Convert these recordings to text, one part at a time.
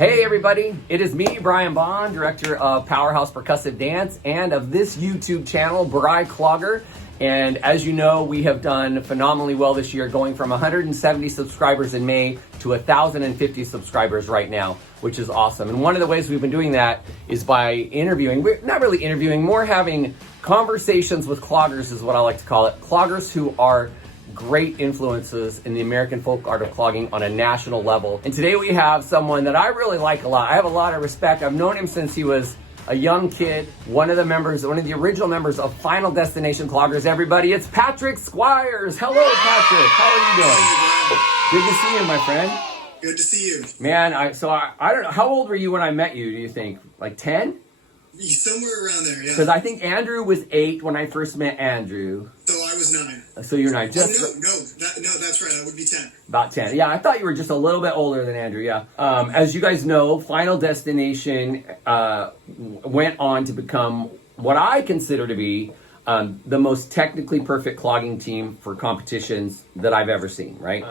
Hey everybody, it is me, Brian Bond, director of Powerhouse Percussive Dance and of this YouTube channel, BriCLOGGER. And as you know, we have done phenomenally well this year, going from 170 subscribers in May to 1,050 subscribers right now, which is awesome. And one of the ways we've been doing that is by interviewing, we're not really interviewing, more having conversations with cloggers is what I like to call it. Cloggers who are great influences in the American folk art of clogging on a national level. And today we have someone that I really like a lot. I have a lot of respect. I've known him since he was a young kid, one of the original members of Final Destination Cloggers. Everybody, it's Patrick Squires. Hello, Patrick. How are you doing? Good to see you, my friend. Good to see you. Man, I don't know. How old were you when I met you, do you think? Like 10? Somewhere around there, yeah. Because I think Andrew was 8 when I first met Andrew. So I was 9. So you're 9. No, that's right. I would be 10. About 10. Yeah, I thought you were just a little bit older than Andrew, yeah. As you guys know, Final Destination went on to become what I consider to be the most technically perfect clogging team for competitions that I've ever seen, right?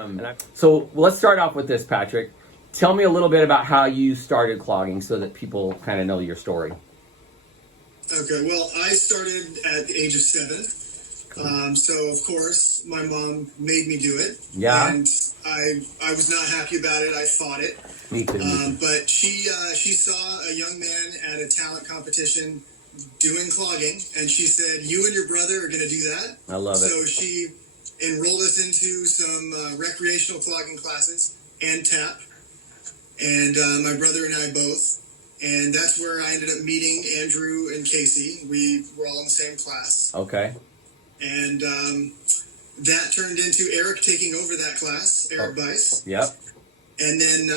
So let's start off with this, Patrick. Tell me a little bit about how you started clogging so that people kind of know your story. Okay, well, I started at the age of 7. So, of course, my mom made me do it. Yeah. And I was not happy about it. I fought it. Me too. But she saw a young man at a talent competition doing clogging, and she said, "You and your brother are going to do that." I love it. So she enrolled us into some recreational clogging classes and tap, and my brother and I both. And that's where I ended up meeting Andrew and Kacie. We were all in the same class. Okay. And that turned into Eric taking over that class, Eric Bice. Yep. And then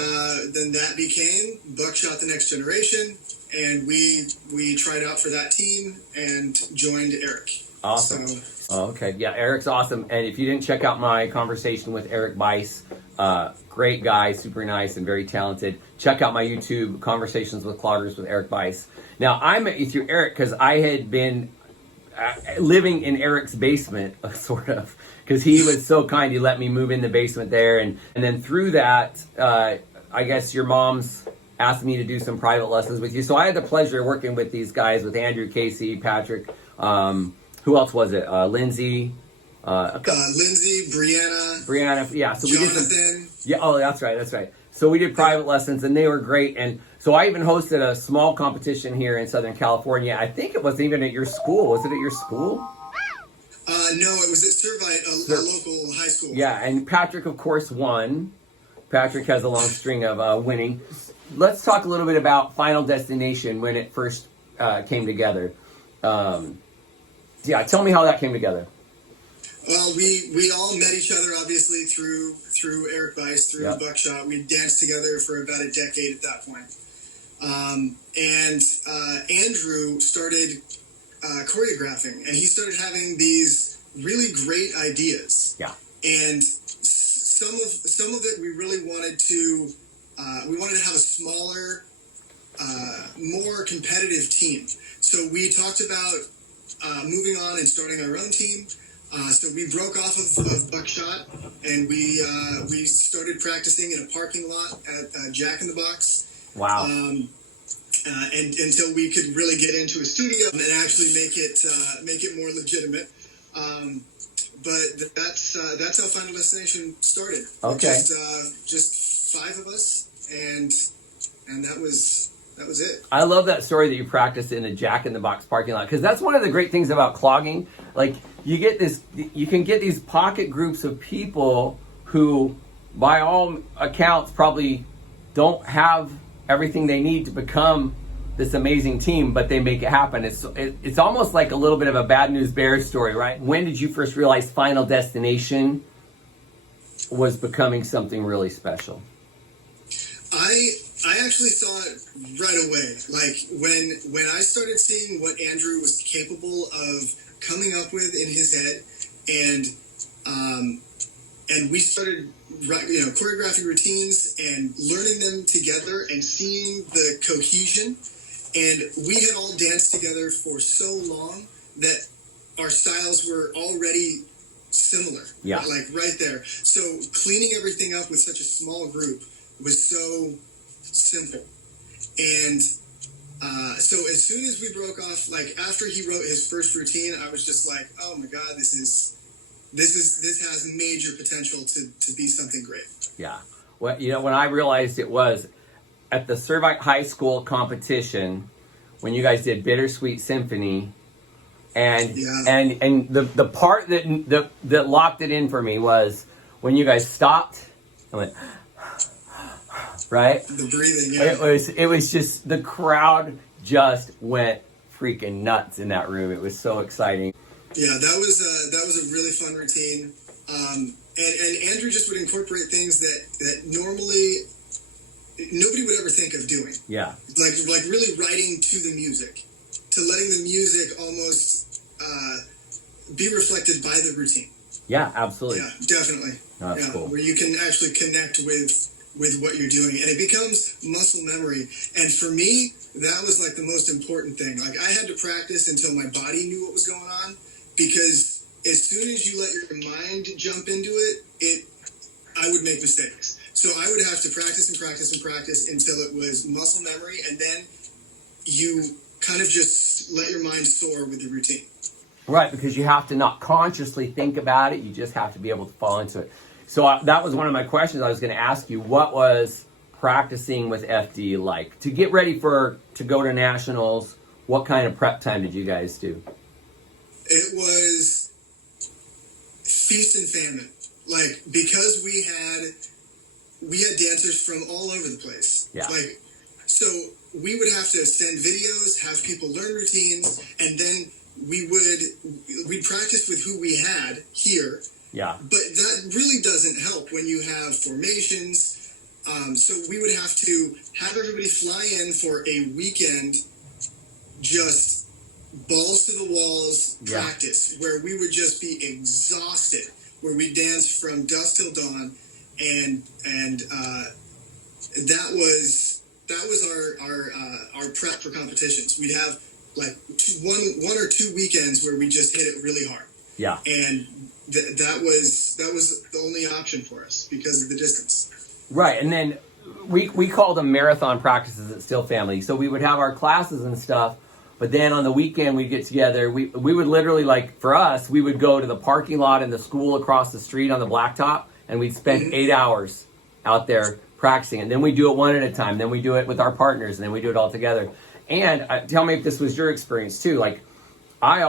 that became Buckshot the Next Generation. And we tried out for that team and joined Eric. Awesome. So, okay. Yeah, Eric's awesome. And if you didn't check out my conversation with Eric Bice, great guy, super nice and very talented. Check out my YouTube, Conversations with Cloggers with Eric Bice. Now, I met you through Eric because I had been living in Eric's basement, sort of, because he was so kind. He let me move in the basement there. And then through that, I guess your mom's asked me to do some private lessons with you. So I had the pleasure of working with these guys, with Andrew Kacie, Patrick, who else was it? Lindsay. Lindsay, Brianna, yeah. So Jonathan. We did some, yeah. Oh, that's right. So we did private lessons, and they were great. And so I even hosted a small competition here in Southern California. I think it was even at your school. Was it at your school? No, it was at Servite, a local high school. Yeah, and Patrick, of course, won. Patrick has a long string of winning. Let's talk a little bit about Final Destination when it first came together. Yeah, tell me how that came together. Well, we all met each other, obviously, through Eric Bice, through Buckshot. We danced together for about a decade at that point. And Andrew started choreographing, and he started having these really great ideas. Yeah. And some of it we really wanted to have a smaller, more competitive team. So we talked about moving on and starting our own team. So we broke off of Buckshot, and we started practicing in a parking lot at Jack in the Box. Wow. And until we could really get into a studio and actually make it more legitimate. But that's how Final Destination started. Okay. Just 5 of us, and that was it. I love that story that you practiced in a Jack in the Box parking lot, because that's one of the great things about clogging. Like, you can get these pocket groups of people who, by all accounts, probably don't have everything they need to become this amazing team, but they make it happen. It's almost like a little bit of a Bad News Bears story, right? When did you first realize Final Destination was becoming something really special? I actually saw it right away. Like, when I started seeing what Andrew was capable of coming up with in his head, and we started choreographing routines and learning them together and seeing the cohesion. And we had all danced together for so long that our styles were already similar. Yeah. Like right there. So cleaning everything up with such a small group was so simple. And so as soon as we broke off, like after he wrote his first routine, I was just like, oh my God, this has major potential to be something great. Yeah. Well, you know, when I realized it was at the Servite High School competition, when you guys did Bittersweet Symphony, and the part that locked it in for me was when you guys stopped. I went, right? The breathing. Yeah. It was just, the crowd just went freaking nuts in that room. It was so exciting. Yeah, that was a really fun routine. And Andrew just would incorporate things that normally nobody would ever think of doing. Yeah. Like really writing to the music, to letting the music almost be reflected by the routine. Yeah, absolutely. Yeah, definitely. Oh, that's cool. Where you can actually connect with what you're doing, and it becomes muscle memory. And for me, that was like the most important thing. Like I had to practice until my body knew what was going on, because as soon as you let your mind jump into it, I would make mistakes. So I would have to practice and practice and practice until it was muscle memory, and then you kind of just let your mind soar with the routine. Right, because you have to not consciously think about it. You just have to be able to fall into it. So that was one of my questions I was going to ask you. What was practicing with FD like? To get ready to go to nationals, what kind of prep time did you guys do? It was feast and famine. Like, because we had dancers from all over the place. Yeah. Like, so we would have to send videos, have people learn routines, and then we'd practice with who we had here. Yeah. But that really doesn't help when you have formations. So we would have to have everybody fly in for a weekend, just balls to the walls practice, where we would just be exhausted, where we danced from dusk till dawn, and that was our prep for competitions. We'd have like one or two weekends where we just hit it really hard. Yeah. And that was the only option for us because of the distance. Right, and then we called them marathon practices at Still Family. So we would have our classes and stuff, but then on the weekend we'd get together. We would literally, like for us, we would go to the parking lot in the school across the street on the blacktop, and we'd spend 8 hours out there practicing. And then we do it one at a time. Then we do it with our partners, and then we do it all together. And tell me if this was your experience too. Like, I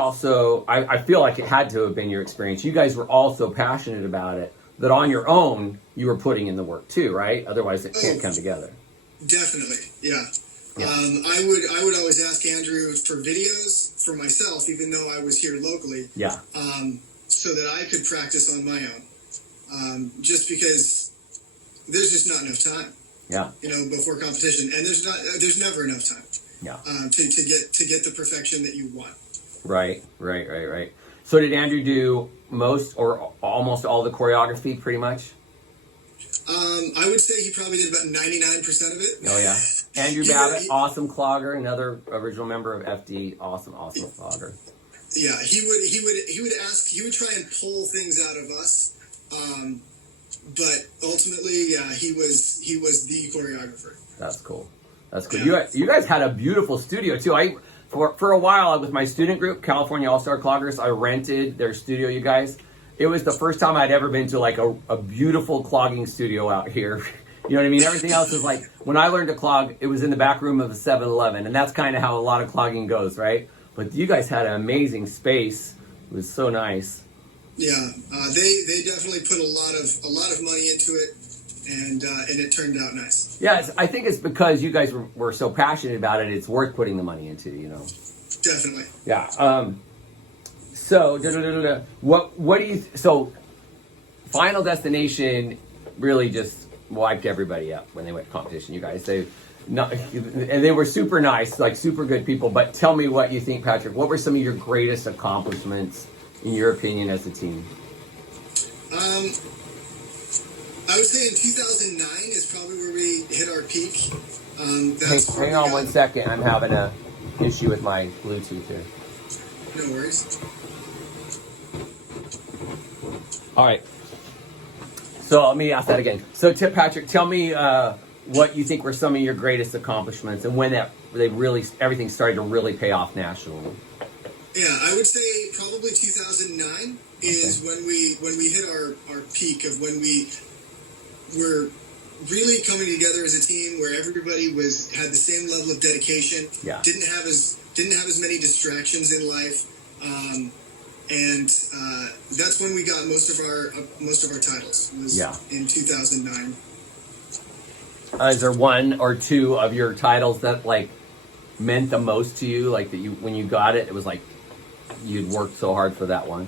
feel like it had to have been your experience. You guys were all so passionate about it that on your own, you were putting in the work too, right? Otherwise, it can't come together. Definitely, yeah. I would always ask Andrew for videos for myself, even though I was here locally. Yeah. So that I could practice on my own. Just because there's just not enough time. Yeah. Before competition, and there's never enough time. Yeah. To get the perfection that you want. Right. So did Andrew do most or almost all the choreography pretty much? I would say he probably did about 99% of it. Oh yeah. Andrew Babbit, awesome clogger, another original member of FD, awesome clogger. Yeah, he would try and pull things out of us. But ultimately, yeah, he was the choreographer. That's cool. Yeah. You guys had a beautiful studio too. For a while with my student group, California All-Star Cloggers, I rented their studio, you guys. It was the first time I'd ever been to like a beautiful clogging studio out here. You know what I mean? Everything else is like, when I learned to clog, it was in the back room of a 7-Eleven, and that's kind of how a lot of clogging goes, right? But you guys had an amazing space. It was so nice. Yeah, they definitely put a lot of money into it, and it turned out nice. Yeah, I think it's because you guys were so passionate about it. It's worth putting the money into, Definitely. Yeah. So what do you? So Final Destination really just wiped everybody up when they went to competition. You guys, and they were super nice, like super good people. But tell me what you think, Patrick. What were some of your greatest accomplishments, in your opinion, as a team? I would say in 2009 is probably where we hit our peak. Hang on one second. I'm having a issue with my Bluetooth here. No worries. All right. So let me ask that again. So Patrick, tell me what you think were some of your greatest accomplishments, and when everything started to really pay off nationally. Yeah, I would say probably 2009 is when we hit our peak of when we were really coming together as a team, where everybody had the same level of dedication. Yeah. Didn't have as many distractions in life, and that's when we got most of our titles. Was in 2009. Is there one or two of your titles that like meant the most to you? Like that when you got it, it was like you'd worked so hard for that one.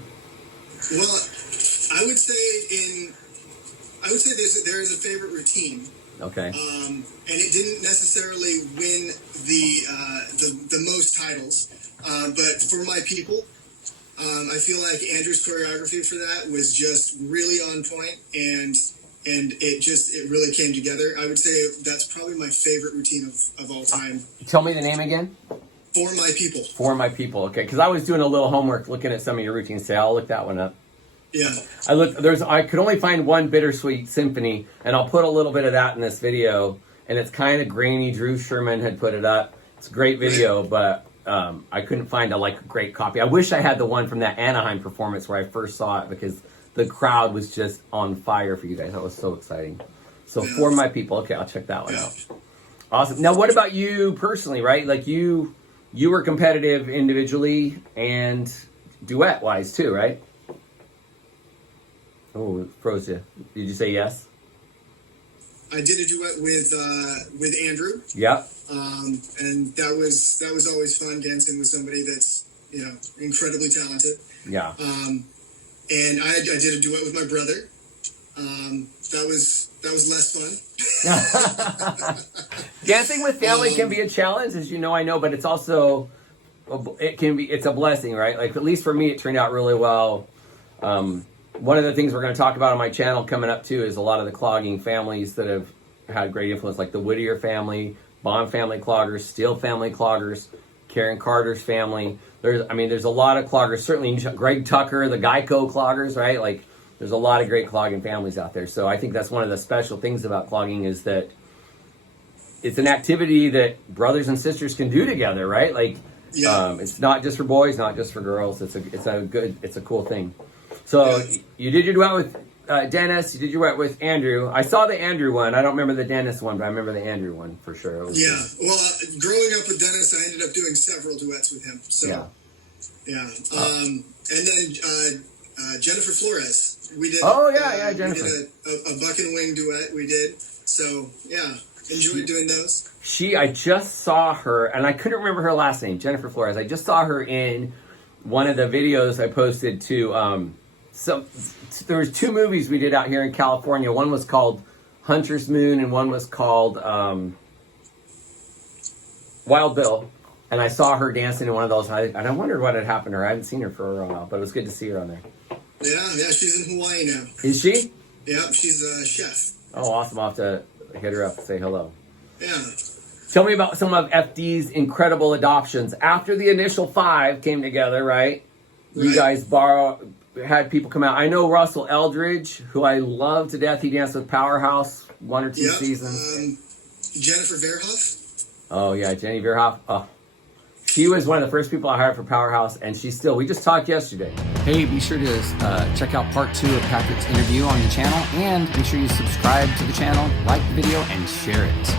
Well, I would say there is a favorite routine. Okay. And it didn't necessarily win the most titles, but for my people, I feel like Andrew's choreography for that was just really on point, and it really came together. I would say that's probably my favorite routine of all time. Tell me the name again. For My People. For My People. Okay, because I was doing a little homework looking at some of your routines today. I'll look that one up. Yeah. I could only find one Bittersweet Symphony, and I'll put a little bit of that in this video. And it's kind of grainy. Drew Sherman had put it up. It's a great video, but I couldn't find a great copy. I wish I had the one from that Anaheim performance where I first saw it, because the crowd was just on fire for you guys. That was so exciting. So For My People. Okay, I'll check that one out. Awesome. Now, what about you personally, right? Like you were competitive individually and duet-wise too, right? Oh, it froze you. Did you say yes? I did a duet with Andrew. Yep. And that was always fun, dancing with somebody that's incredibly talented. Yeah. And I did a duet with my brother. That was less fun. Dancing with family can be a challenge, as you know, I know, but it's also it's a blessing, right? Like, at least for me, it turned out really well. One of the things we're going to talk about on my channel coming up too is a lot of the clogging families that have had great influence, like the Whittier family, Bond family cloggers, Steele family cloggers, Karen Carter's family. There's a lot of cloggers. Certainly Greg Tucker, the Geico cloggers, right? Like, there's a lot of great clogging families out there. So I think that's one of the special things about clogging, is that it's an activity that brothers and sisters can do together, right? Like, it's not just for boys, not just for girls. It's a cool thing. So you did your duet with Dennis. You did your duet with Andrew. I saw the Andrew one. I don't remember the Dennis one, but I remember the Andrew one for sure. Well, growing up with Dennis, I ended up doing several duets with him. So, and then Jennifer Flores. We did. Oh Jennifer. We did a buck and wing duet. We did. So enjoyed doing those. I just saw her, and I couldn't remember her last name, Jennifer Flores. I just saw her in one of the videos I posted to. There was two movies we did out here in California. One was called Hunter's Moon, and one was called Wild Bill. And I saw her dancing in one of those, and I wondered what had happened to her. I hadn't seen her for a while, but it was good to see her on there. Yeah, she's in Hawaii now. Is she? Yeah, she's a chef. Oh, awesome. I'll have to hit her up and say hello. Yeah. Tell me about some of FD's incredible adoptions. After the initial 5 came together, right? You guys had people come out. I know Russell Eldridge, who I love to death. He danced with Powerhouse 1 or 2 seasons. Jennifer Verhoff. Oh, yeah, Jenny Verhoff. Oh, she was one of the first people I hired for Powerhouse, and we just talked yesterday. Hey, be sure to check out part 2 of Patrick's interview on the channel, and make sure you subscribe to the channel, like the video, and share it.